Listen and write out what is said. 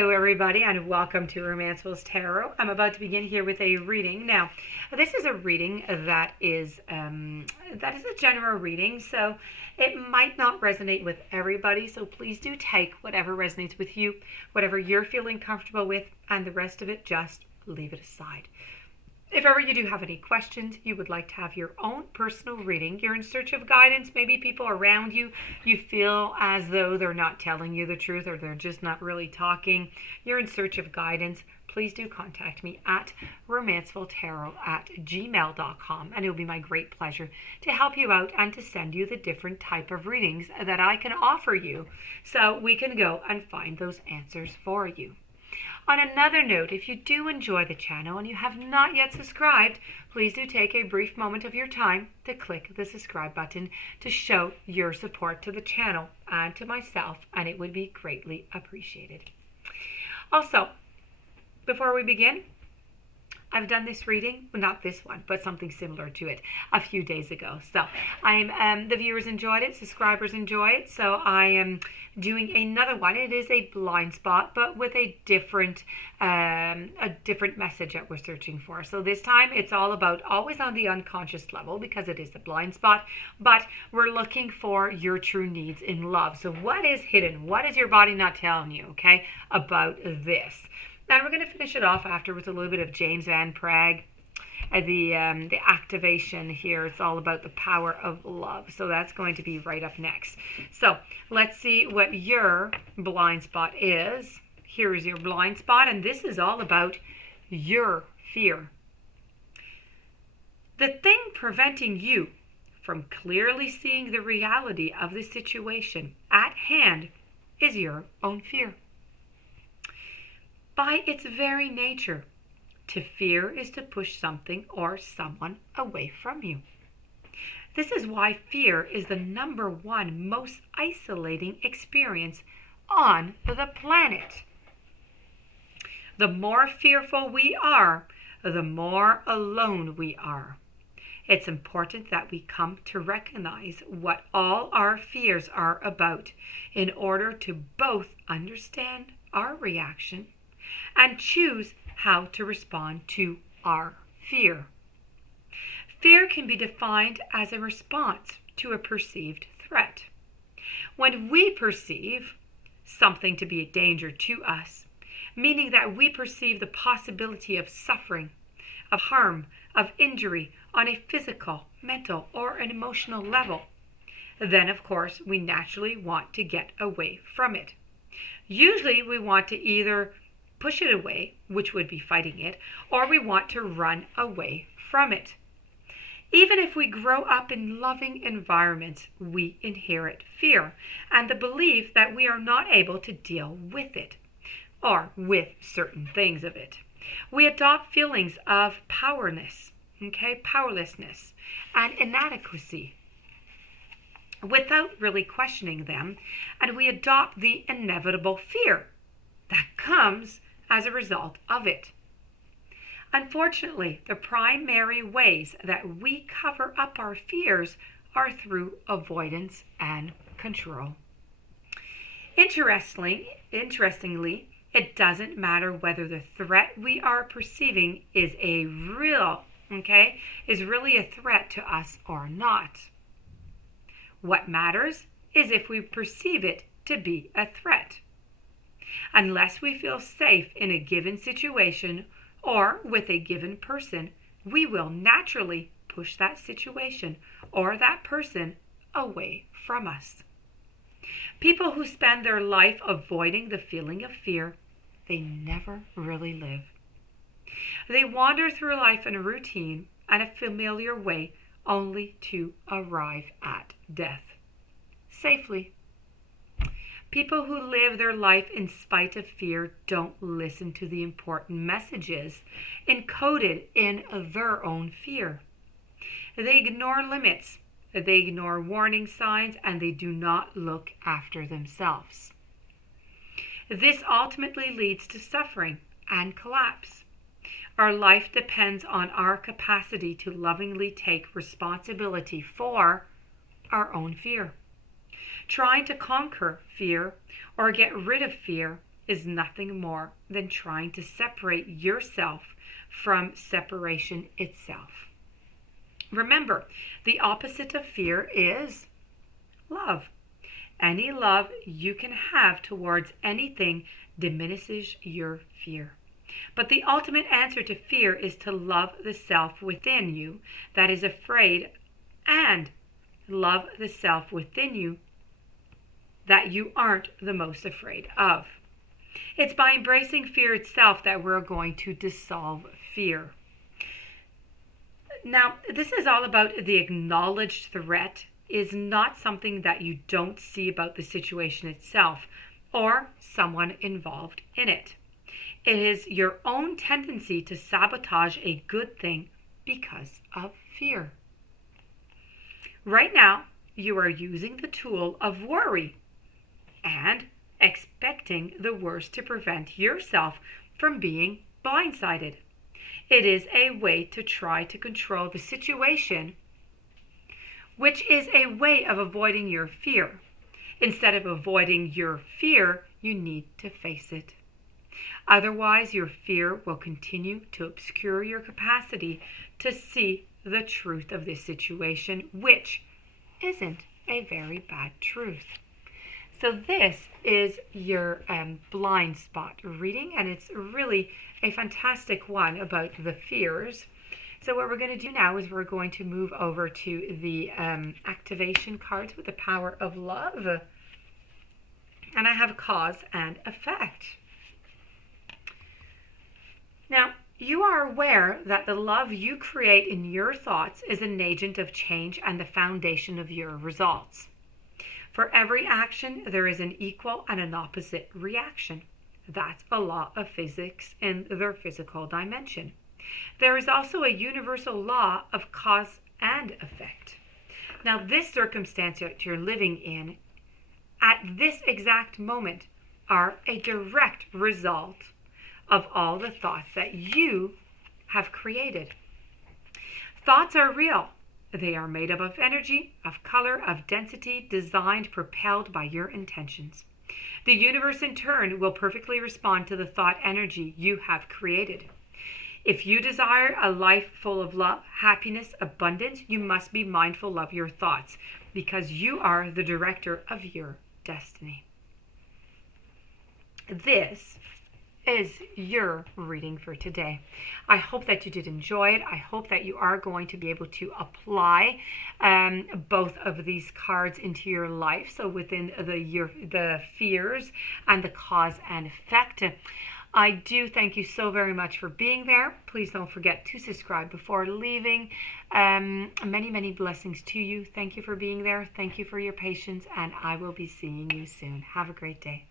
Hello everybody and welcome to Romancefull's Tarot. I'm about to begin here with a reading. Now, this is a reading that is a general reading, so it might not resonate with everybody, so please do take whatever resonates with you, whatever you're feeling comfortable with, and the rest of it just leave it aside. If ever you do have any questions, you would like to have your own personal reading, you're in search of guidance, maybe people around you, you feel as though they're not telling you the truth or they're just not really talking, you're in search of guidance, please do contact me at romancefulltarot@gmail.com, and it will be my great pleasure to help you out and to send you the different type of readings that I can offer you so we can go and find those answers for you. On another note, if you do enjoy the channel and you have not yet subscribed, please do take a brief moment of your time to click the subscribe button to show your support to the channel and to myself, and it would be greatly appreciated. Also, before we begin, I've done this reading, well, not this one, but something similar to it a few days ago. So the viewers enjoyed it, subscribers enjoy it. So I am doing another one. It is a blind spot, but with a different message that we're searching for. So this time it's all about always on the unconscious level because it is a blind spot, but we're looking for your true needs in love. So what is hidden? What is your body not telling you, okay, about this? And we're going to finish it off after with a little bit of James Van Praagh, the activation here. It's all about the power of love. So that's going to be right up next. So let's see what your blind spot is. Here is your blind spot, and this is all about your fear. The thing preventing you from clearly seeing the reality of the situation at hand is your own fear. By its very nature, to fear is to push something or someone away from you. This is why fear is the number one most isolating experience on the planet. The more fearful we are, the more alone we are. It's important that we come to recognize what all our fears are about in order to both understand our reaction and choose how to respond to our fear. Fear can be defined as a response to a perceived threat. When we perceive something to be a danger to us, meaning that we perceive the possibility of suffering, of harm, of injury on a physical, mental, or an emotional level, then of course we naturally want to get away from it. Usually we want to either push it away, which would be fighting it, or we want to run away from it. Even if we grow up in loving environments, we inherit fear and the belief that we are not able to deal with it or with certain things of it. We adopt feelings of powerlessness and inadequacy without really questioning them, and we adopt the inevitable fear that comes as a result of it. Unfortunately, the primary ways that we cover up our fears are through avoidance and control. Interestingly, it doesn't matter whether the threat we are perceiving is really a threat to us or not. What matters is if we perceive it to be a threat. Unless we feel safe in a given situation or with a given person, we will naturally push that situation or that person away from us. People who spend their life avoiding the feeling of fear, they never really live. They wander through life in a routine and a familiar way only to arrive at death safely. People who live their life in spite of fear don't listen to the important messages encoded in their own fear. They ignore limits, they ignore warning signs, and they do not look after themselves. This ultimately leads to suffering and collapse. Our life depends on our capacity to lovingly take responsibility for our own fear. Trying to conquer fear or get rid of fear is nothing more than trying to separate yourself from separation itself. Remember, the opposite of fear is love. Any love you can have towards anything diminishes your fear. But the ultimate answer to fear is to love the self within you that is afraid, and love the self within you that you aren't the most afraid of. It's by embracing fear itself that we're going to dissolve fear. Now, this is all about the acknowledged threat is not something that you don't see about the situation itself or someone involved in it. It is your own tendency to sabotage a good thing because of fear. Right now, you are using the tool of worry and expecting the worst to prevent yourself from being blindsided. It is a way to try to control the situation, which is a way of avoiding your fear. Instead of avoiding your fear, you need to face it. Otherwise, your fear will continue to obscure your capacity to see the truth of this situation, which isn't a very bad truth. So this is your blind spot reading, and it's really a fantastic one about the fears. So what we're going to do now is we're going to move over to the activation cards with the power of love. And I have cause and effect. Now, you are aware that the love you create in your thoughts is an agent of change and the foundation of your results. For every action, there is an equal and an opposite reaction. That's a law of physics in their physical dimension. There is also a universal law of cause and effect. Now, this circumstance that you're living in at this exact moment are a direct result of all the thoughts that you have created. Thoughts are real. They are made up of energy, of color, of density, designed, propelled by your intentions. The universe in turn will perfectly respond to the thought energy you have created. If you desire a life full of love, happiness, abundance, you must be mindful of your thoughts because you are the director of your destiny. This is your reading for today. I hope that you did enjoy it. I hope that you are going to be able to apply both of these cards into your life. So within the fears and the cause and effect. I do thank you so very much for being there. Please don't forget to subscribe before leaving. Many, many blessings to you. Thank you for being there. Thank you for your patience, and I will be seeing you soon. Have a great day.